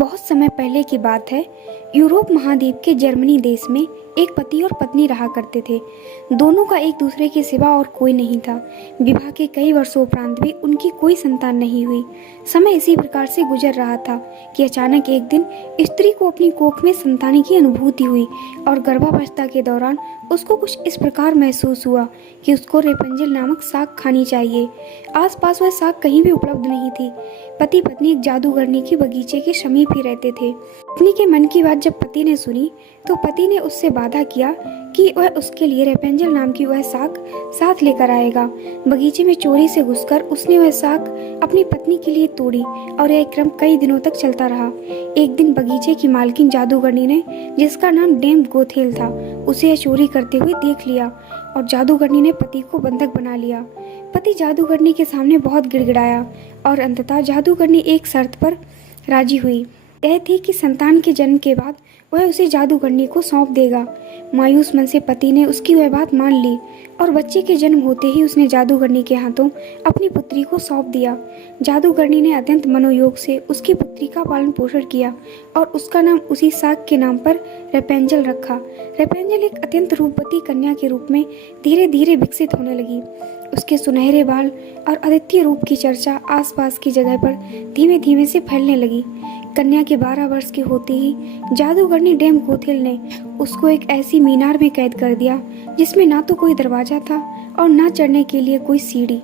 बहुत समय पहले की बात है। यूरोप महाद्वीप के जर्मनी देश में एक पति और पत्नी रहा करते थे। दोनों का एक दूसरे के सिवा और कोई नहीं था। विवाह के कई वर्षों उपरांत भी उनकी कोई संतान नहीं हुई। समय इसी प्रकार से गुजर रहा था कि अचानक एक दिन स्त्री को अपनी कोख में संतान की अनुभूति हुई और गर्भावस्था के दौरान उसको कुछ इस प्रकार महसूस हुआ कि उसको रेपेंजल नामक साग खानी चाहिए। आसपास वह साग कहीं भी उपलब्ध नहीं थी। पति पत्नी एक जादूगरनी के बगीचे के समीप ही रहते थे। पत्नी के मन की बात जब पति ने सुनी तो पति ने उससे वादा किया कि वह उसके लिए रेपेंजल नाम की वह साग साथ लेकर आएगा। बगीचे में चोरी से घुसकर उसने वह साग अपनी पत्नी के लिए तोड़ी और यह क्रम कई दिनों तक चलता रहा। एक दिन बगीचे की मालकिन जादूगरनी ने, जिसका नाम डेम गोथेल था, उसे यह चोरी करते हुए देख लिया और जादूगरनी ने पति को बंधक बना लिया। पति जादूगरनी के सामने बहुत गिड़गिड़ाया और अंततः जादूगरनी एक शर्त पर राजी हुई। यह थी कि संतान के जन्म के बाद वह उसे जादूगरनी को सौंप देगा। मायूस मन से पति ने उसकी वह बात मान ली और बच्चे के जन्म होते ही उसने जादूगरनी के हाथों अपनी पुत्री को सौंप दिया। जादूगरनी ने अत्यंत मनोयोग से उसकी पुत्री का पालन पोषण किया और उसका नाम उसी साग के नाम पर रेपेंजल रखा। रेपेंजल एक अत्यंत रूपवती कन्या के रूप में धीरे धीरे विकसित होने लगी। उसके सुनहरे बाल और अद्वितीय रूप की चर्चा आसपास की जगह पर धीमे धीमे से फैलने लगी। कन्या के 12 वर्ष के होते ही जादूगरनी डेम गोथेल ने उसको एक ऐसी मीनार में कैद कर दिया जिसमें ना तो कोई दरवाजा था और ना चढ़ने के लिए कोई सीढ़ी।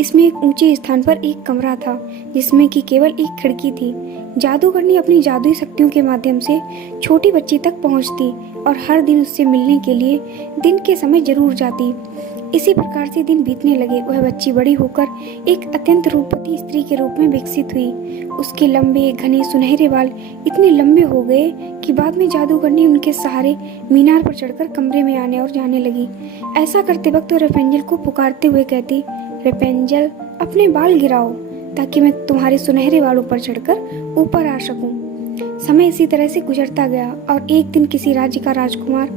इसमें एक ऊंचे स्थान पर एक कमरा था जिसमें कि केवल एक खिड़की थी। जादूगरनी अपनी जादुई शक्तियों के माध्यम से छोटी बच्ची तक पहुंचती और हर दिन उससे मिलने के लिए दिन के समय जरूर जाती। इसी प्रकार से दिन बीतने लगे। वह बच्ची बड़ी होकर एक अत्यंत रूपवती स्त्री के रूप में विकसित हुई। उसके लंबे घने सुनहरे बाल इतने लंबे हो गए कि बाद में जादूगरनी उनके सहारे मीनार पर चढ़कर कमरे में आने और जाने लगी। ऐसा करते वक्त रेपेंजल को पुकारते हुए कहती, रेपेंजल अपने बाल गिराओ ताकि मैं तुम्हारे सुनहरे बालों पर चढ़कर ऊपर आ सकूं। समय इसी तरह से गुजरता गया और एक दिन किसी राज्य का राजकुमार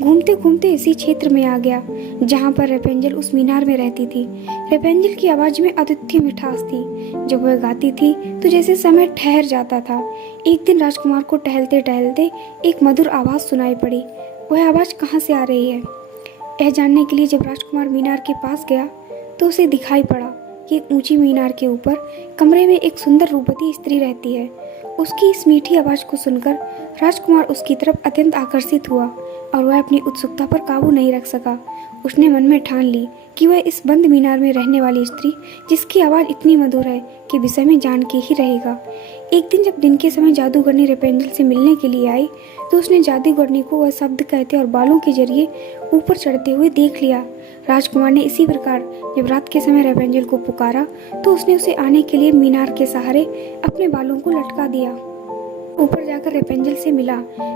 घूमते घूमते इसी क्षेत्र में आ गया जहां पर रेपेंजल उस मीनार में रहती थी। रेपेंजल की आवाज में अद्वितीय मिठास थी। जब वह गाती थी तो जैसे समय ठहर जाता था। एक दिन राजकुमार को टहलते टहलते एक मधुर आवाज सुनाई पड़ी। वह आवाज कहाँ से आ रही है, यह जानने के लिए जब राजकुमार मीनार के पास गया तो उसे दिखाई पड़ा कि ऊंची मीनार के ऊपर कमरे में एक सुंदर रूपवती स्त्री रहती है। उसकी इस मीठी आवाज को सुनकर राजकुमार उसकी तरफ अत्यंत आकर्षित हुआ और वह अपनी उत्सुकता पर काबू नहीं रख सका। उसने मन में ठान ली कि वह इस बंद मीनार में रहने वाली स्त्री, जिसकी आवाज इतनी मधुर है, के विषय में जान के ही रहेगा। एक दिन जब दिन के समय जादूगरनी रेपेंजल से मिलने के लिए आई तो उसने जादूगरनी को वह शब्द कहते और बालों के जरिए ऊपर चढ़ते हुए देख लिया। राजकुमार ने इसी प्रकार जब रात के समय रेपेंजल को पुकारा तो उसने उसे आने के लिए मीनार के सहारे अपने बालों को लटका दिया। ऊपर जाकर रेपेंजल से मिला।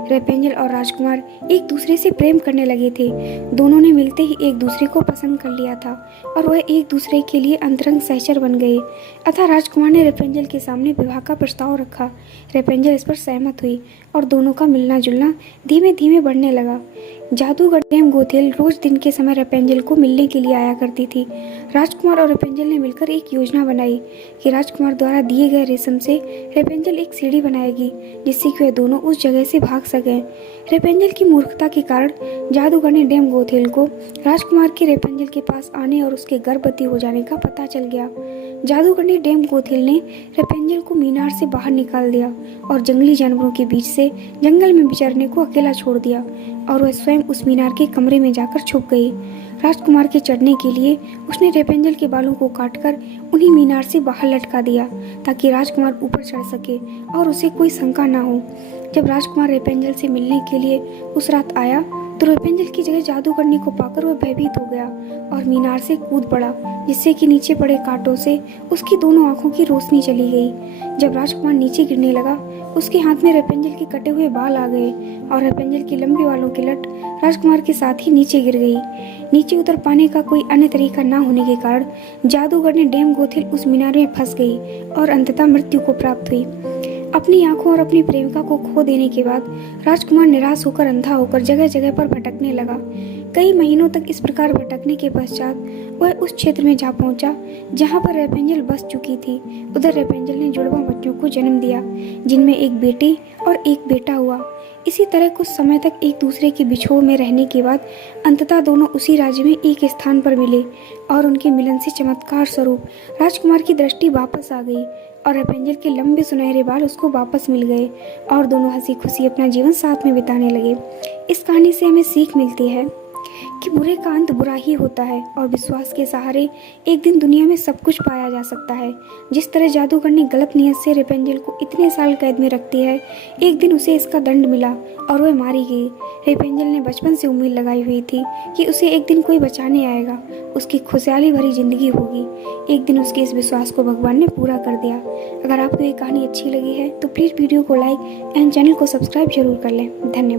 रेपेंजल और राजकुमार एक दूसरे से प्रेम करने लगे थे। दोनों ने मिलते ही एक दूसरे को पसंद कर लिया था और वह एक दूसरे के लिए अंतरंग सहचर बन गए। अतः राजकुमार ने रेपेंजल के सामने विवाह का प्रस्ताव रखा। रेपेंजल इस पर सहमत हुई और दोनों का मिलना जुलना धीमे धीमे बढ़ने लगा। जादूगर डेम गोथेल रोज दिन के समय रेपेंजल को मिलने के लिए आया करती थी। राजकुमार और रेपेंजल ने मिलकर एक योजना बनाई कि राजकुमार द्वारा दिए गए रेशम से रेपेंजल एक सीढ़ी बनाएगी जिससे कि वे दोनों उस जगह से भाग सकें। रेपेंजल की मूर्खता के कारण जादूगर ने डेम गोथेल को राजकुमार के रेपेंजल के पास आने और उसके गर्भवती हो जाने का पता चल गया। जादूगर ने डेम गोथेल ने रेपेंजल को मीनार से बाहर निकाल दिया और जंगली जानवरों के बीच से जंगल में विचरने को अकेला छोड़ दिया और वह स्वयं उस मीनार के कमरे में जाकर छुप गई। राजकुमार के चढ़ने के लिए उसने रेपेंजल के बालों को काटकर उन्हीं मीनार से बाहर लटका दिया ताकि राजकुमार ऊपर चढ़ सके और उसे कोई शंका ना हो। जब राजकुमार रेपेंजल से मिलने के लिए उस रात आया तो रेपेंजल की जगह जादूगरनी को पाकर वह भयभीत हो गया और मीनार से कूद पड़ा, जिससे कि नीचे पड़े कांटों से उसकी दोनों आंखों की रोशनी चली गई। जब राजकुमार नीचे गिरने लगा उसके हाथ में रेपेंजल के कटे हुए बाल आ गए और रेपेंजल के लंबे बालों की लट राजकुमार के साथ ही नीचे गिर गई। नीचे उतर पाने का कोई अन्य तरीका न होने के कारण जादूगर ने डेम गोथेल उस मीनार में फंस गई और अंततः मृत्यु को प्राप्त हुई। अपनी आंखों और अपनी प्रेमिका को खो देने के बाद राजकुमार निराश होकर अंधा होकर जगह जगह पर भटकने लगा। कई महीनों तक इस प्रकार भटकने के पश्चात वह उस क्षेत्र में जा पहुंचा जहां पर रेपेंजल बस चुकी थी। उधर रेपेंजल ने जुड़वा बच्चों को जन्म दिया, जिनमें एक बेटी और एक बेटा हुआ। इसी तरह कुछ समय तक एक दूसरे के बिछोह में रहने के बाद अंततः दोनों उसी राज्य में एक स्थान पर मिले और उनके मिलन से चमत्कार स्वरूप राजकुमार की दृष्टि वापस आ गई और रेपेंजल के लंबे सुनहरे बाल उसको वापस मिल गए और दोनों हंसी खुशी अपना जीवन साथ में बिताने लगे। इस कहानी से हमें सीख मिलती है कि बुरे का अंत बुरा ही होता है और विश्वास के सहारे एक दिन दुनिया में सब कुछ पाया जा सकता है। जिस तरह जादूगर ने गलत नियत से रेपेंजल को इतने साल कैद में रखती है, एक दिन उसे इसका दंड मिला और वह मारी गई। रेपेंजल ने बचपन से उम्मीद लगाई हुई थी कि उसे एक दिन कोई बचाने आएगा, उसकी खुशहाली भरी जिंदगी होगी। एक दिन उसके इस विश्वास को भगवान ने पूरा कर दिया। अगर आपको ये कहानी अच्छी लगी है तो प्लीज़ वीडियो को लाइक एंड चैनल को सब्सक्राइब जरूर कर लें। धन्यवाद।